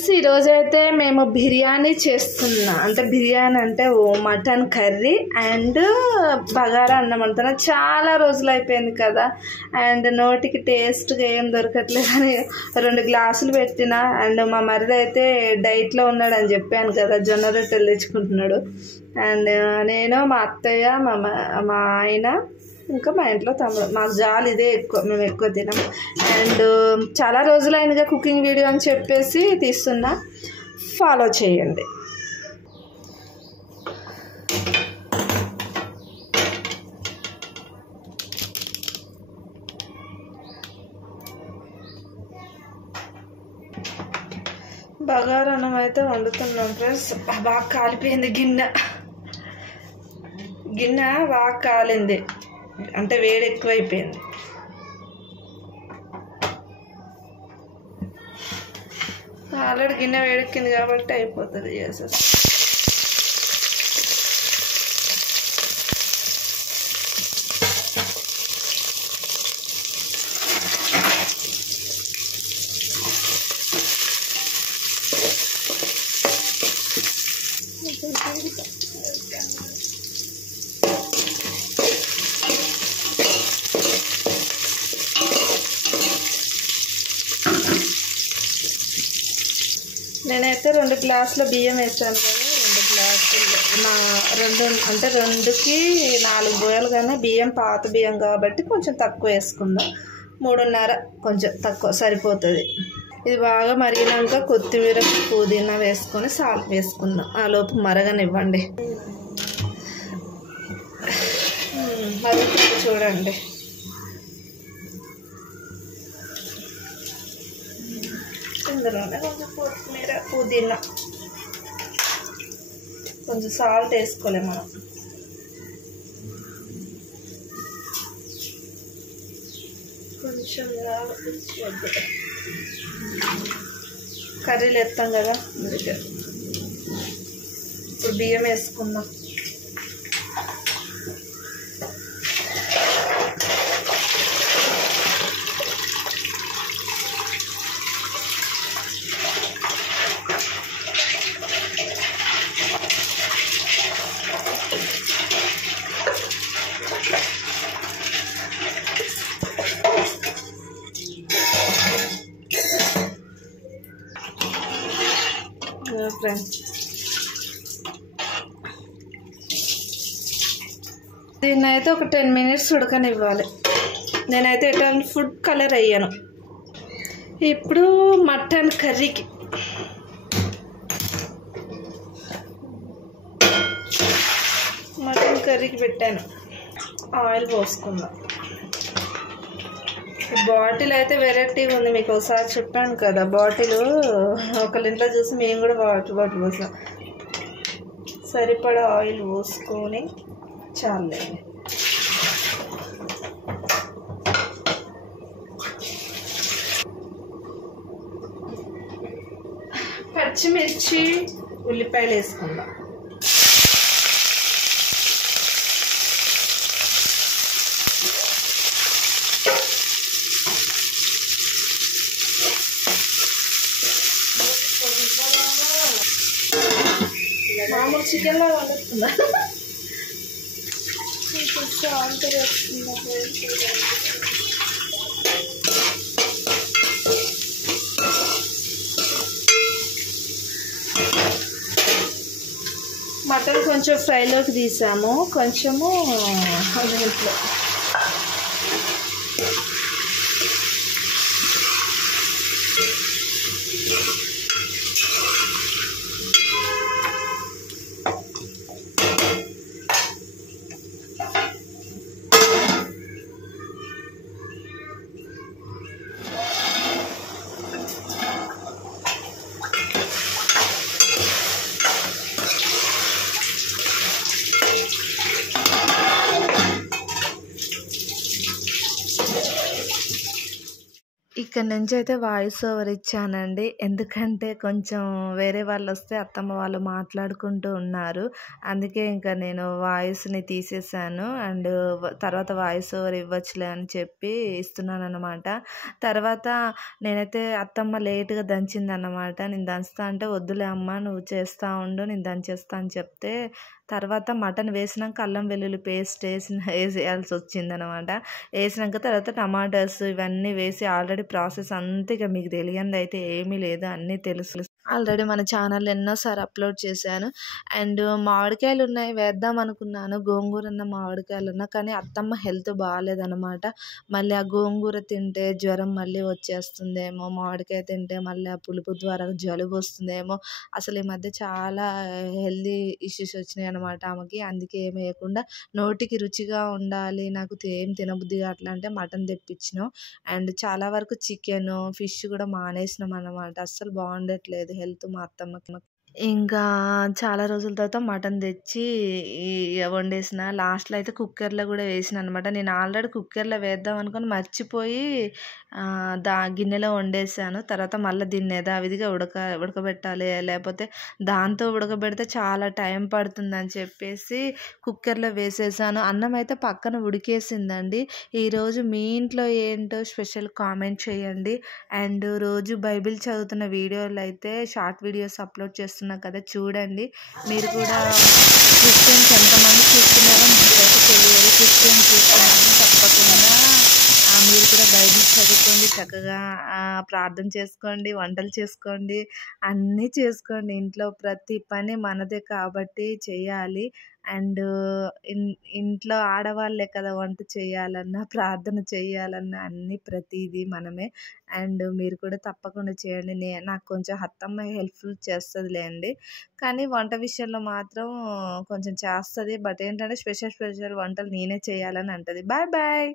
Friends ఈరోజైతే మేము బిర్యానీ చేస్తున్నా. అంటే బిర్యానీ అంటే మటన్ కర్రీ అండ్ బగారా అన్నం అంటున్నా. చాలా రోజులు అయిపోయింది కదా, అండ్ నోటికి టేస్ట్గా ఏం దొరకట్లేదు అని 2 గ్లాసులు పెట్టిన. అండ్ మా మరిది అయితే డైట్లో ఉన్నాడు అని చెప్పాను కదా, జొన్న రొట్టెలు తెచ్చుకుంటున్నాడు. అండ్ నేను, మా అత్తయ్య, మా ఆయన, ఇంకా మా ఇంట్లో తమ్ముడు. మాకు జాలు ఇదే ఎక్కువ, మేము ఎక్కువ తినాం. అండ్ చాలా రోజులైనగా కుకింగ్ వీడియో అని చెప్పేసి తీస్తున్నా, ఫాలో చేయండి. బగారా అన్నం అయితే వండుతున్నాం ఫ్రెండ్స్. బాగా కాలిపోయింది గిన్నె బాగా కాలింది, అంటే వేడి ఎక్కువైపోయింది. ఆల్రెడీ గిన్నె వేడెక్కింది కాబట్టి అయిపోతుంది చేసేసి. నేనైతే 2 గ్లాసుల బియ్యం వేసాను కదా, 2 గ్లాసులు అంటే 2కి 4 బోయలు. కానీ బియ్యం పాత బియ్యం కాబట్టి కొంచెం తక్కువ వేసుకుందాం, 3.5 కొంచెం తక్కువ సరిపోతుంది. ఇది బాగా మరిగినాక కొత్తిమీర, పుదీనా వేసుకొని సాల్ట్ వేసుకుందాం. ఆ లోపు మరగనివ్వండి. మరుగుతుంది చూడండి. ఇందులోనే కొంచెం కొత్తిమీర, పుదీనా, కొంచెం సాల్ట్ వేసుకోలేము మనం. కొంచెం కర్రీలు ఎత్తాం కదా అందుకే. ఇప్పుడు బియ్యం వేసుకుందాం. ఫ్రెండ్స్ దీన్నైతే ఒక 10 మినిట్స్ ఉడకనివ్వాలి. నేనైతే ఎటువంటి ఫుడ్ కలర్ అయ్యాను. ఇప్పుడు మటన్ కర్రీకి పెట్టాను. ఆయిల్ పోసుకుందాం. బాటిల్ అయితే వెరైటీగా ఉంది, మీకు ఒకసారి చెప్పాను కదా. బాటిల్ ఒకళ్ళ ఇంట్లో చూసి మేము కూడా బాటిల్ పోసాం. సరిపడా ఆయిల్ పోసుకొని చాలే. పచ్చిమిర్చి, ఉల్లిపాయలు వేసుకుందాం. మామూలు చికెన్లా వండుతుందా, సాల్ట్ వేస్తుందా. మటన్ కొంచెం ఫ్రైలోకి తీసాము, కొంచెము ఇంట్లో. ఇక్కడి నుంచి అయితే వాయిస్ ఓవర్ ఇచ్చానండి. ఎందుకంటే కొంచెం వేరే వాళ్ళొస్తే అత్తమ్మ వాళ్ళు మాట్లాడుకుంటూ ఉన్నారు. అందుకే ఇంకా నేను వాయిస్‌ని తీసేసాను. అండ్ తర్వాత వాయిస్ ఓవర్ ఇవ్వచ్చులే అని చెప్పి ఇస్తున్నాననమాట. తర్వాత నేనైతే అత్తమ్మ లేట్‌గా దంచిందనమాట. నేను దంచుతా అంటే, "వద్దులే అమ్మ నువ్వు చేస్తా ఉండు, నేను దంచేస్తా" అని చెప్తే, తర్వాత మటన్ వేసినాక అల్లం వెల్లుల్లి పేస్ట్ ఏసేయాల్సొచ్చిందనమాట. ఏసినాక తర్వాత టమాటాస్ ఇవన్నీ వేసి ఆల్రెడీ ప్రాసెస్ అంతా ఇక మీకు తెలియందయితే ఏమీ లేదు. అన్నీ తెలుసు. ఆల్రెడీ మన ఛానల్‌లో ఎన్నోసారి అప్లోడ్ చేశాను. అండ్ మామిడికాయలున్నాయి వేద్దాం అనుకున్నాను. గోంగూరన్న, మామిడికాయలున్నా కానీ అత్తమ్మ హెల్త్ బాలేదనమాట. మళ్ళీ ఆ గోంగూర తింటే జ్వరం మళ్ళీ వచ్చేస్తుందేమో, మామిడికాయ తింటే మళ్ళీ ఆ పులుపు ద్వారా జలుబొస్తుందేమో, అసలు ఈ మధ్య చాలా హెల్తీ ఇష్యూస్ వచ్చినాయనమాట ఆమెకి. అందుకే ఏమేయకుండా నోటికి రుచిగా ఉండాలి, నాకు ఏం తినబుద్ధి కావట్లే అంటే మటన్ తెప్పించినాం. అండ్ చాలా వరకు చికెను, ఫిష్ కూడా మానేసినాం అనమాట. అస్సలు బాగుండట్లేదు హెల్త్ మా అత్తమ్మకి. ఇంకా చాలా రోజుల తర్వాత మటన్ తెచ్చి వండేసిన. లాస్ట్‌లో అయితే కుక్కర్‌లో కూడా వేసిన అనమాట. నేను ఆల్రెడీ కుక్కర్‌లో వేద్దాం అనుకోని మర్చిపోయి గిన్నెలో వండేసాను. తర్వాత మళ్ళీ దీన్ని యథావిధిగా ఉడకబెట్టాలి. లేకపోతే దాంతో ఉడకబెడితే చాలా టైం పడుతుందని చెప్పేసి కుక్కర్‌లో వేసేసాను. అన్నం అయితే పక్కన ఉడికేసిందండి. ఈరోజు మీ ఇంట్లో ఏంటో స్పెషల్ కామెంట్ చేయండి. అండ్ రోజు బైబిల్ చదువుతున్న వీడియోలు అయితే షార్ట్ వీడియోస్ అప్లోడ్ చేస్తున్నా కదా, చూడండి. మీరు కూడా క్రిస్టియన్స్ ఎంతమంది చూస్తున్నారో నాకైతే తెలియదు. క్రిస్టియన్స్ చూస్తున్నారని తప్పకుండా మీరు కూడా బైబిల్ చదువుకోండి, చక్కగా ప్రార్థన చేసుకోండి, వంటలు చేసుకోండి, అన్నీ చేసుకోండి. ఇంట్లో ప్రతి పని మనదే కాబట్టి చేయాలి. అండ్ ఇంట్లో ఆడవాళ్ళే కదా వంట చేయాలన్నా, ప్రార్థన చేయాలన్నా అన్నీ ప్రతిదీ మనమే. అండ్ మీరు కూడా తప్పకుండా చేయండి. నాకు కొంచెం అత్తమ్మ హెల్ప్‌ఫుల్ చేస్తదిలేండి. కానీ వంట విషయంలో మాత్రం కొంచెం చేస్తది. బట్ ఏంటంటే స్పెషల్ వంటలు నేనే చేయాలని అంటది. Bye bye.